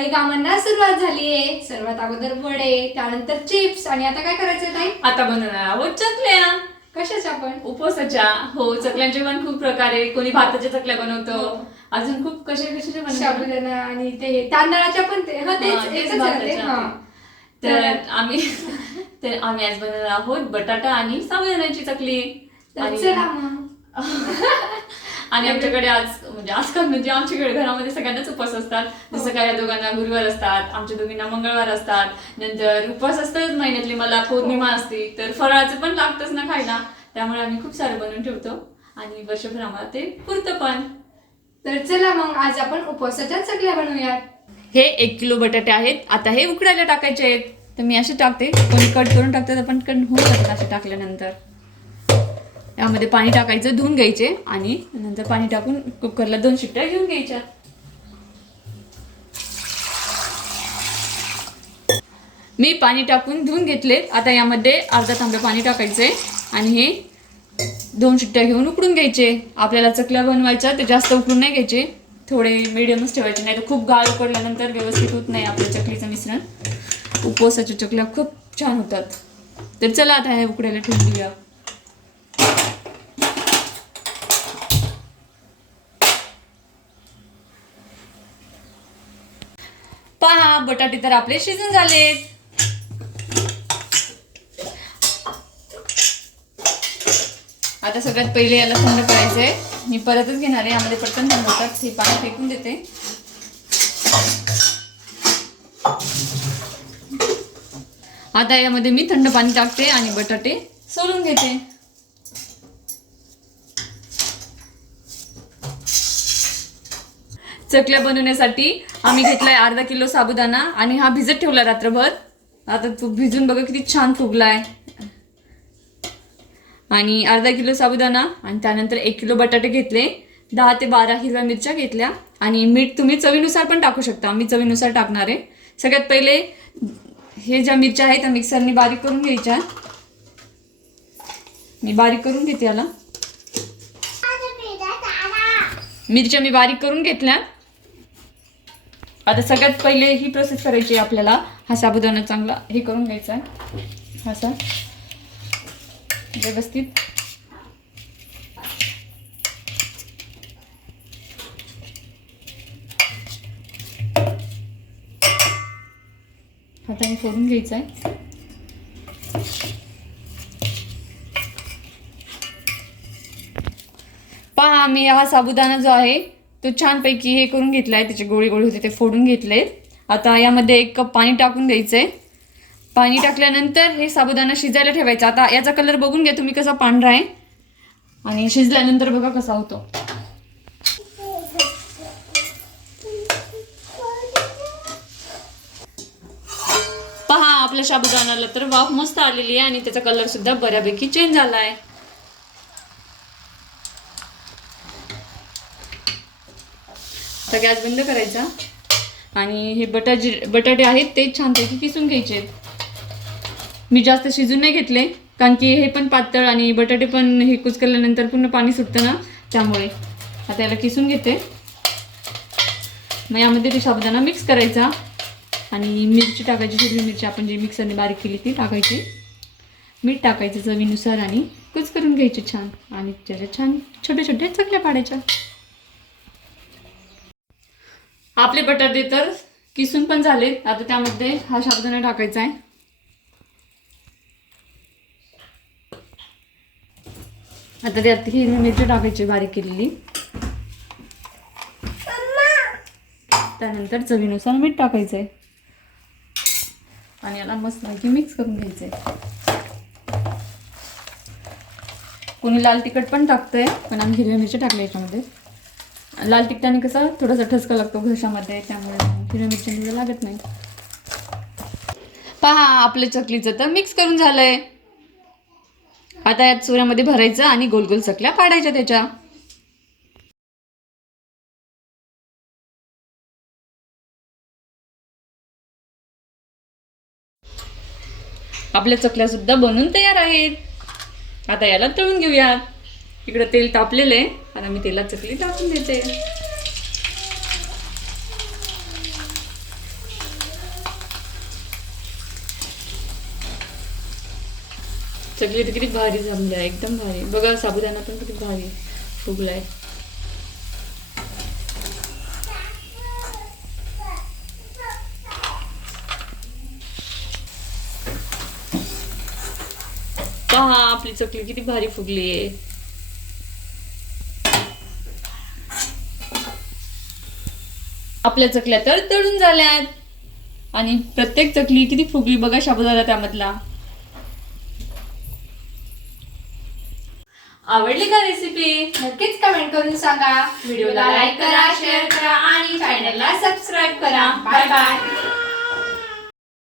काही कामांना सुरुवात झाली आहे. सर्वात अगोदर वडे त्यानंतर चिप्स आणि आता काय करायचंय ताई? आता बनवणार आहोत चकल्या. कशाच्या आपण उपवासाच्या. हो चकल्यांचे पण खूप प्रकार आहे. कोणी भाताच्या चकल्या बनवतो. हो. अजून खूप कसे कशाचे बनवतात साबुदाणा आणि ते तांदळाच्या पण ते. हा हा, तेच तेच एकच आहे ते, भाताच्या. हा. तर आम्ही तर आम्ही आज बनवणार आहोत बटाटा आणि साबुदाण्याची चकली. तर आणि चला मग. आणि आमच्याकडे आज म्हणजे आजकाल म्हणजे आमच्याकडे घरामध्ये सगळ्यांनाच उपवास असतात. जसं काय या दोघांना गुरुवार असतात आमच्या दोघींना मंगळवार असतात. नंतर उपवास असतात महिन्यातली मला पौर्णिमा असते तर फराळाचं पण लागतंच ना खायला. त्यामुळे आम्ही खूप सारं बनवून ठेवतो. आणि वर्षभर आम्हाला ते पुरतं पण. तर चला मग आज आपण उपवासाच्या चकल्या बनवूयात. हे एक किलो बटाटे आहेत. आता हे उकडायला टाकायचे आहेत. तर मी असे टाकते. कोणी कट करून टाकतात आपण कट होऊन जातात असे टाकल्यानंतर. त्यामध्ये पाणी टाकायचं धुवून घ्यायचे आणि नंतर पाणी टाकून कुकरला दोन शिट्ट्या घेऊन घ्यायच्या. मी पाणी टाकून धुवून घेतले. आता यामध्ये अर्धा तांबे पाणी टाकायचे आणि हे दोन शिट्ट्या घेऊन उकडून घ्यायचे. आपल्याला चकल्या बनवायच्या ते जास्त उकडून नाही घ्यायचे. थोडे मिडियमच ठेवायचे नाही तर खूप गाळ उकडल्यानंतर व्यवस्थित होत नाही आपल्या चकलीचं मिश्रण. उपवासाच्या चकल्या खूप छान होतात. तर चला आता हे उकडायला ठेवून देऊया. पहा बटाटे तर आपले शिजून झालेत. आता सगळ्यात पहिले याला थंड करायचंय. मी परतच घेणार आहे यामध्ये पटकन थंड होतात. हे पाणी फेकून देते. आता यामध्ये मी थंड पाणी टाकते आणि बटाटे सोलून घेते. चकल्या बनवण्यासाठी आम्ही घेतलाय अर्धा किलो साबुदाणा आणि हा भिजत ठेवला रात्रभर. आता तू भिजून बघा किती छान फुगलाय. आणि अर्धा किलो साबुदाणा आणि त्यानंतर एक किलो बटाटे घेतले. दहा ते बारा हिरव्या मिरच्या घेतल्या. आणि मीठ तुम्ही चवीनुसार पण टाकू शकता. मी चवीनुसार टाकणार आहे. सगळ्यात पहिले हे ज्या मिरच्या आहेत त्या मिक्सरनी बारीक करून घ्यायच्या. मी बारीक करून घेते याला. मिरच्या मी बारीक करून घेतल्या. आता सगळ्यात पहिले ही प्रोसेस करायची आहे आपल्याला. हा साबुदाणा चांगला हे करून घ्यायचा आहे. असा व्यवस्थित. हाताने फोडून घ्यायचा आहे. पहा मी हा साबुदाणा जो आहे तो छानपैकी हे करून घेतला आहे त्याचे गोळी गोळी होते ते फोडून घेतले आता यामध्ये एक कप पाणी टाकून द्यायचं आहे पाणी टाकल्यानंतर हे साबुदाणा शिजायला ठेवायचं. आता याचा कलर बघून घ्या तुम्ही कसा पांढरा आहे. आणि शिजल्यानंतर बघा कसा होतो. पहा आपल्या साबुदाण्याला तर वाफ मस्त आलेली आहे आणि त्याचा कलर सुद्धा बऱ्यापैकी चेंज झाला आहे आता गॅस बंद करायचा. आणि हे बटाटे बटाटे आहेत ते छानपैकी किसून घ्यायचे आहेत. मी जास्त शिजून नाही घेतले कारण की हे पण पातळ आणि बटाटे पण हे कुचकल्यानंतर पूर्ण पाणी सुटतं ना त्यामुळे. आता याला किसून घेते. मग यामध्ये ते साबुदाणा मिक्स करायचा. आणि मिरची टाकायची हिरवी मिरची आपण जी मिक्सरने बारीक केली ती टाकायची. मीठ टाकायचं चवीनुसार आणि कुच करून घ्यायचे छान. आणि त्याच्या छान छोट्या छोट्या चकल्या पाडायच्या. आपले बटाटे तर किसून पण झाले. आता त्यामध्ये हा साबुदाणा टाकायचा आहे. आता त्यात हिरवी मिरची टाकायची बारीक केलेली. त्यानंतर चवीनुसार मीठ टाकायचं आहे आणि याला मस्त की मिक्स करून घ्यायचं आहे कोणी लाल तिखट पण टाकतंय पण आम्ही हिरव्या मिरची टाकल्या याच्यामध्ये. लाल तिखटाने कसं थोडासा ठसका लागतो घशामध्ये त्यामुळे हिरव्या मिरच्या लागत नाही. पहा आपल्या चकलीचं तर मिक्स करून झालंय. आता यात चुऱ्यामध्ये भरायचं आणि गोल गोल चकल्या पाडायच्या त्याच्या. आपल्या चकल्या सुद्धा बनून तयार आहेत. आता याला तळून घेऊयात. इकडं तेल तापलेलं आहे. आणि मी तेलात चकली टाकून देते. चकली तर किती भारी जमली आहे. एकदम भारी. बघा साबुदाणा पण किती भारी फुगलाय. पहा आपली चकली किती भारी फुगली आहे आपल्या चकल्या तर तळून झाल्यात. आणि प्रत्येक चकली किती फुगली बघा शाबुदाना त्यामधला. आवडली का रेसिपी नक्कीच कमेंट करून सांगा. व्हिडिओला लाईक करा शेअर करा आणि चॅनलला सबस्क्राईब करा. Bye bye